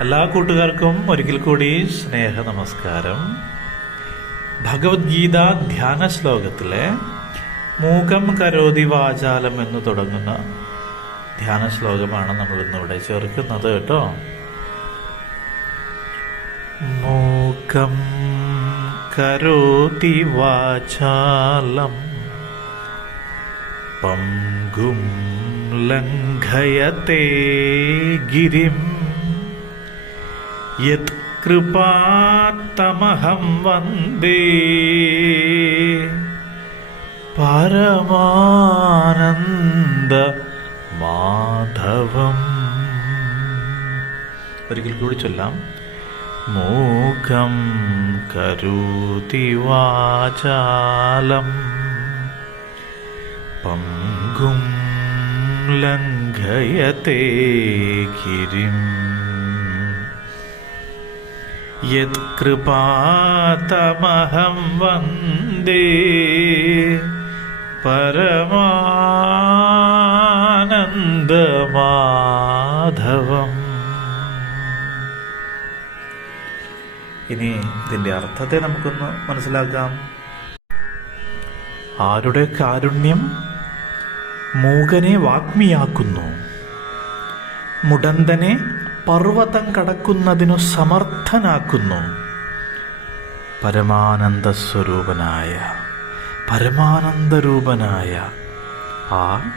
എല്ലാ കൂട്ടുകാർക്കും ഒരിക്കൽ കൂടി സ്നേഹ നമസ്കാരം. ഭഗവത്ഗീത ധ്യാന ശ്ലോകത്തിലെ മൂകം കരോതി വാചാലം എന്ന് തുടങ്ങുന്ന ധ്യാന ശ്ലോകമാണ് നമ്മൾ ഇന്നിവിടെ ചേർക്കുന്നത് കേട്ടോ. മൂകം കരോതി വാചാലം പങ്കും ലംഘയത്തെ ഗിരിം യത് കൃപാത്തമഹം വന്ദേ. പരമാനന്ദ മാധവം. ഒരിക്കൽ കൂടി ചൊല്ലാം. മൂകം കരോതി വാചാലം പങ്കും ലംഘയത്തെ ഗിരിം യത്കൃപാതമഹം വന്ദേ. പരമാനന്ദമാധവം. ഇനി ഇതിന്റെ അർത്ഥത്തെ നമുക്കൊന്ന് മനസ്സിലാക്കാം. ആരുടെ കാരുണ്യം മൂകനെ വാഗ്മിയാക്കുന്നു. മുടന്തനെ പർവതം കടക്കുന്നതിനു സമർത്ഥനാക്കുന്നു. പരമാനന്ദ സ്വരൂപനായ പരമാനന്ദരൂപനായ ആ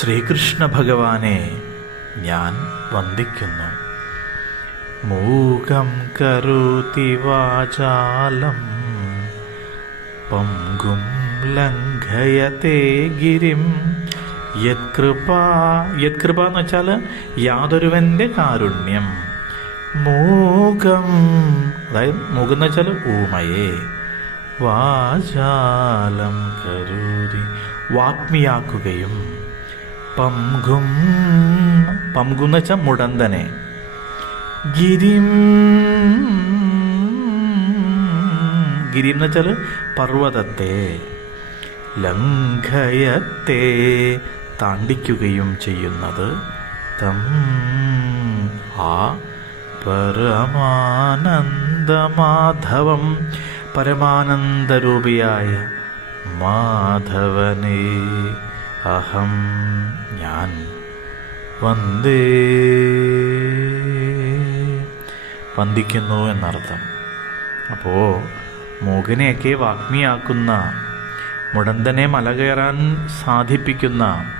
ശ്രീകൃഷ്ണ ഭഗവാനെ ഞാൻ വന്ദിക്കുന്നു. മൂകം കരോതി വാചാലം പങ്കും ലംഘയത്തെ ഗിരിം യത്കൃപ യത്കൃപ എന്ന് വെച്ചാൽ യാതൊരുവന്റെ കാരുണ്യം. മൂകം അതായത് മൂകം എന്ന് വെച്ചാൽ ഊമയെ. വാചാലം കരൂരി വാഗ്മിയാക്കുകയും പങ്കും പങ്കും എന്ന് വെച്ചാൽ മുടന്തനെ ഗിരിം ഗിരി എന്ന് വെച്ചാൽ പർവതത്തെ ലംഘയത്തെ താണ്ടിക്കുകയും ചെയ്യുന്നത്. തം ആ പരമാനന്ദമാധവം. പരമാനന്ദരൂപിയായ മാധവനെ അഹം ഞാൻ വന്ദേ. വന്ദിക്കുന്നു എന്നർത്ഥം. അപ്പോൾ മൂകനെയൊക്കെ വാഗ്മിയാക്കുന്ന മുടന്തനെ മല കയറാൻ സാധിപ്പിക്കുന്ന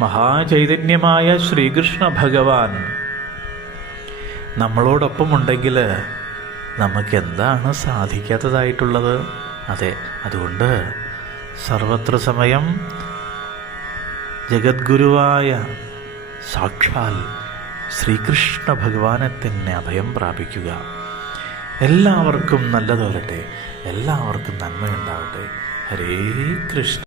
മഹാചൈതന്യമായ ശ്രീകൃഷ്ണ ഭഗവാൻ നമ്മളോടൊപ്പം ഉണ്ടെങ്കിൽ നമുക്ക് എന്താണ് സാധിക്കാത്തതായിട്ടുള്ളത്? അതെ അതുകൊണ്ട് സർവത്ര സമയം ജഗദ്ഗുരുവായ സാക്ഷാൽ ശ്രീകൃഷ്ണ ഭഗവാനെ തന്നെ അഭയം പ്രാപിക്കുക. എല്ലാവർക്കും നല്ലത് വരട്ടെ എല്ലാവർക്കും നന്മയുണ്ടാവട്ടെ. ഹരേ കൃഷ്ണ.